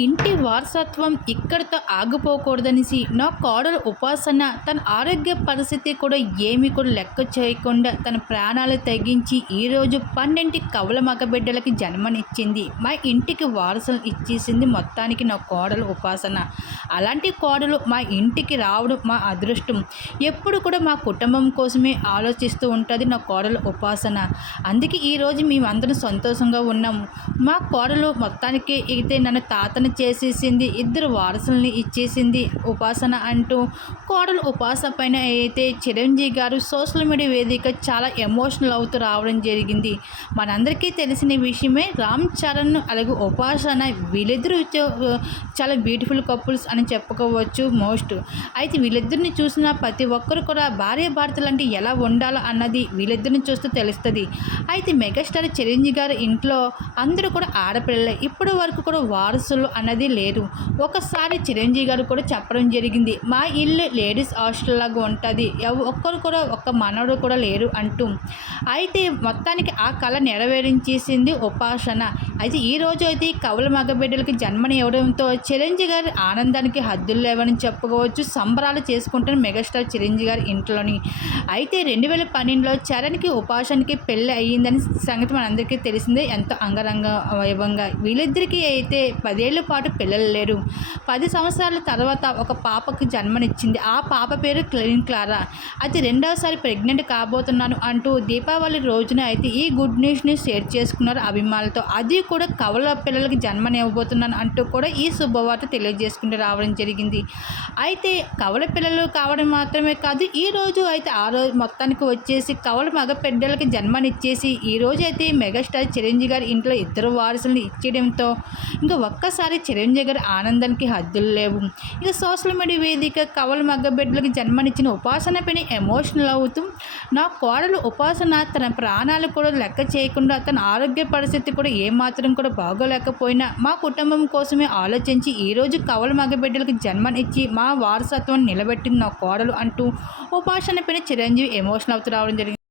ఇంటి వారసత్వం ఇక్కడితో ఆగిపోకూడదనేసి నా కోడలు ఉపాసన తన ఆరోగ్య పరిస్థితి కూడా ఏమి కూడా లెక్క చేయకుండా తన ప్రాణాలు తగ్గించి ఈరోజు పన్నెంటి కవల మగబిడ్డలకి జన్మనిచ్చింది. మా ఇంటికి వారసులు ఇచ్చేసింది మొత్తానికి నా కోడలు ఉపాసన. అలాంటి కోడలు మా ఇంటికి రావడం మా అదృష్టం. ఎప్పుడు కూడా మా కుటుంబం కోసమే ఆలోచిస్తూ ఉంటుంది నా కోడలు ఉపాసన. అందుకే ఈరోజు మేమందరం సంతోషంగా ఉన్నాము మా కోడలు మొత్తానికి అయితే నన్ను తాత అతను చేసేసింది. ఇద్దరు వారసుల్ని ఇచ్చేసింది ఉపాసన అంటూ కోడలు ఉపాసన పైన అయితే చిరంజీవి గారు సోషల్ మీడియా వేదిక చాలా ఎమోషనల్ అవుతూ రావడం జరిగింది. మనందరికీ తెలిసిన విషయమే రామ్ చరణ్ అలాగే ఉపాసన వీళ్ళిద్దరూ చాలా బ్యూటిఫుల్ కపుల్స్ అని చెప్పుకోవచ్చు మోస్ట్. అయితే వీళ్ళిద్దరిని చూసిన ప్రతి ఒక్కరు కూడా భార్య భర్తలు అంటే ఎలా ఉండాలో అన్నది వీళ్ళిద్దరిని చూస్తూ తెలుస్తుంది. అయితే మెగాస్టార్ చిరంజీవి గారి ఇంట్లో అందరూ కూడా ఆడపిల్లలే. ఇప్పటి వరకు కూడా వారసులు అన్నది లేదు. ఒకసారి చిరంజీవి గారు కూడా చెప్పడం జరిగింది. మా ఇల్లు లేడీస్ హాస్టల్ లాగా ఉంటుంది. ఒక్కరు కూడా ఒక్క మనవడు కూడా లేరు అంటూ. అయితే మొత్తానికి ఆ కళ నెరవేరించేసింది ఉపాసన. అయితే ఈ రోజు అయితే ఈ కవుల మగబిడ్డలకి జన్మని ఇవ్వడంతో చిరంజీవి గారి ఆనందానికి హద్దులు లేవని చెప్పుకోవచ్చు. సంబరాలు చేసుకుంటున్న మెగాస్టార్ చిరంజీవి గారి ఇంట్లోని. అయితే రెండు వేల పన్నెండులో చరణ్కి ఉపాసనకి పెళ్ళి అయ్యిందని సంగతి మనందరికీ తెలిసిందే. ఎంతో అంగరంగ వైభవంగా. వీళ్ళిద్దరికీ అయితే పదేళ్ళ పాటు పిల్లలు లేరు. పది సంవత్సరాల తర్వాత ఒక పాపకి జన్మనిచ్చింది. ఆ పాప పేరు క్లీన్ క్లారా. అయితే రెండవసారి ప్రెగ్నెంట్ కాబోతున్నాను అంటూ దీపావళి రోజున అయితే ఈ గుడ్ న్యూస్ని షేర్ చేసుకున్నారు అభిమానులతో. అది కూడా కవల పిల్లలకి జన్మనివ్వబోతున్నాను అంటూ కూడా ఈ శుభవార్త తెలియజేసుకుంటూ రావడం జరిగింది. అయితే కవల పిల్లలు కావడం మాత్రమే కాదు ఈ రోజు అయితే ఆ రోజు మొత్తానికి వచ్చేసి కవల మగ బిడ్డలకి జన్మనిచ్చేసి ఈ రోజు అయితే మెగాస్టార్ చిరంజీవి గారి ఇంట్లో ఇద్దరు వారసులను ఇచ్చేయడంతో ఇంకా ఒక్కసారి చిరంజీవి గారి ఆనందానికి హద్దులు లేవు. ఇక సోషల్ మీడియా వేదిక కవల మగ్గబిడ్డలకు జన్మనిచ్చిన ఉపాసన పైన ఎమోషనల్ అవుతూ నా కోడలు ఉపాసన తన ప్రాణాలు కూడా లెక్క చేయకుండా తన ఆరోగ్య పరిస్థితి కూడా ఏమాత్రం కూడా బాగోలేకపోయినా మా కుటుంబం కోసమే ఆలోచించి ఈరోజు కవల మగ జన్మనిచ్చి మా వారసత్వాన్ని నిలబెట్టింది నా కోడలు అంటూ ఉపాసన పైన చిరంజీవి ఎమోషనల్ అవుతూ రావడం జరిగింది.